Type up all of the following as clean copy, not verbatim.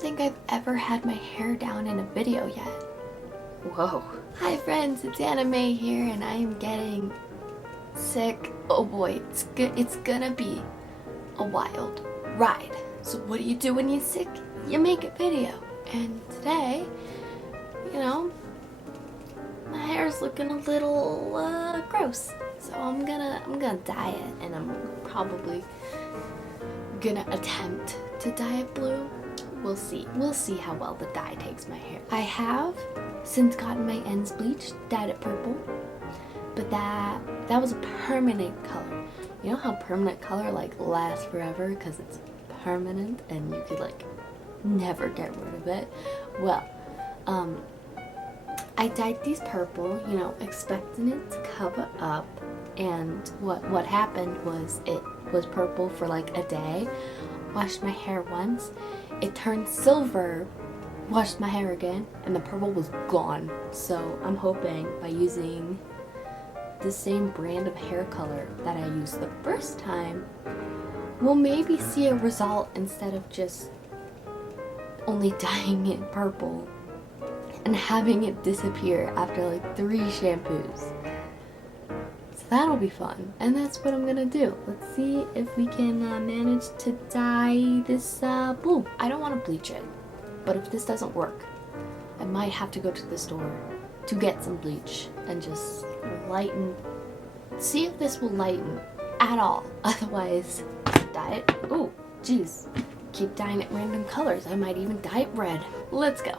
think I've ever had my hair down in a video yet. Whoa. Hi friends, it's Anna May here and I am getting sick. Oh boy, it's gonna be a wild ride. So what do you do when you're sick? You make a video. And today, my hair is looking a little gross. So I'm gonna dye it, and I'm probably gonna attempt to dye it blue. We'll see how well the dye takes my hair. I have since gotten my ends bleached, dyed it purple, but that was a permanent color. You know how permanent color lasts forever because it's permanent and you could never get rid of it? Well, I dyed these purple, expecting it to cover up, and what happened was it was purple for a day. Washed my hair once, it turned silver, washed my hair again, and the purple was gone. So I'm hoping by using the same brand of hair color that I used the first time, we'll maybe see a result instead of just only dyeing it purple and having it disappear after 3 shampoos. So that'll be fun, and that's what I'm gonna do. Let's see if we can manage to dye this blue. I don't want to bleach it, but if this doesn't work, I might have to go to the store to get some bleach and just see if this will lighten at all. Otherwise, dye it. Oh, geez. Keep dyeing it random colors. I might even dye it red. Let's go.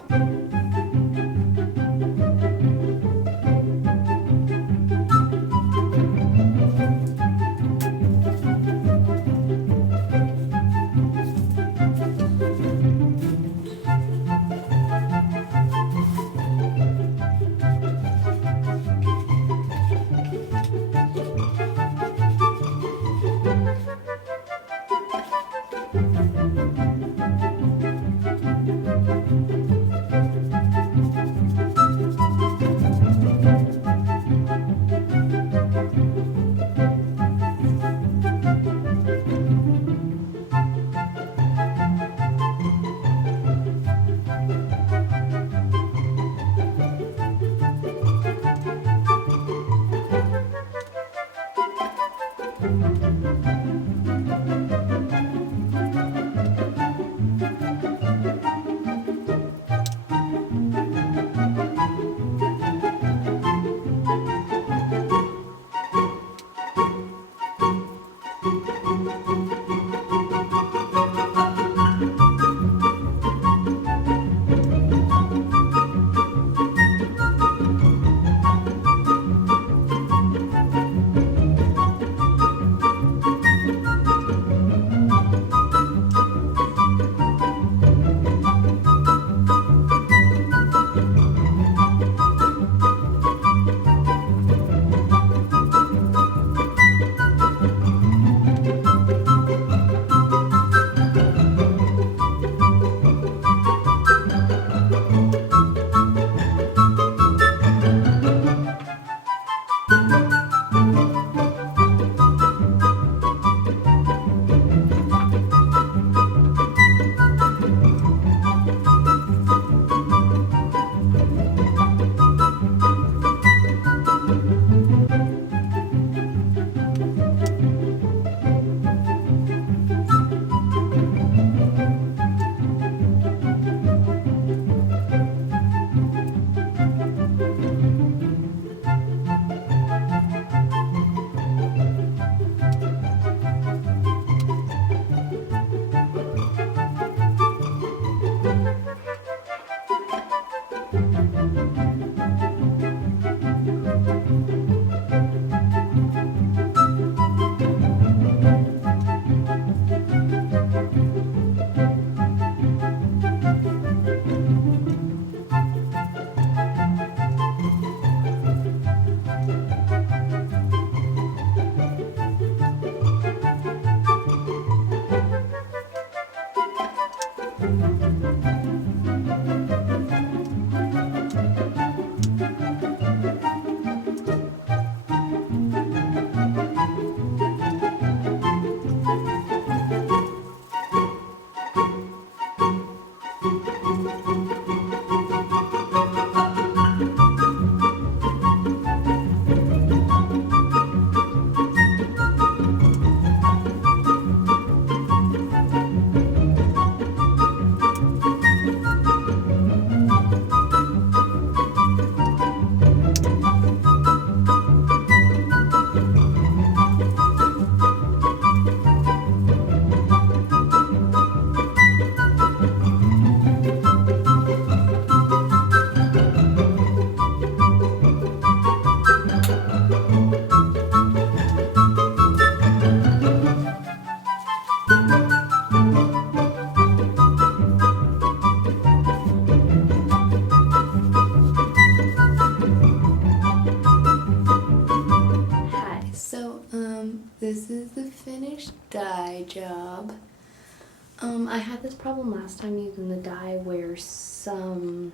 I had this problem last time using the dye where some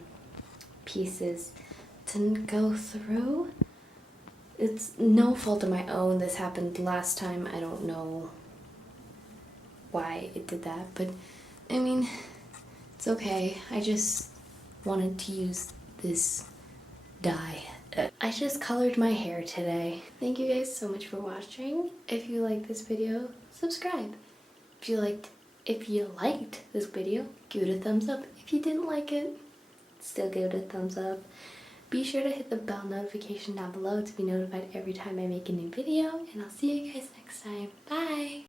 pieces didn't go through. It's no fault of my own. This happened last time. I don't know why it did that, but I mean, it's okay. I just wanted to use this dye. I just colored my hair today. Thank you guys so much for watching. If you like this video, subscribe. If you liked this video, give it a thumbs up. If you didn't like it, still give it a thumbs up. Be sure to hit the bell notification down below to be notified every time I make a new video, and I'll see you guys next time. Bye!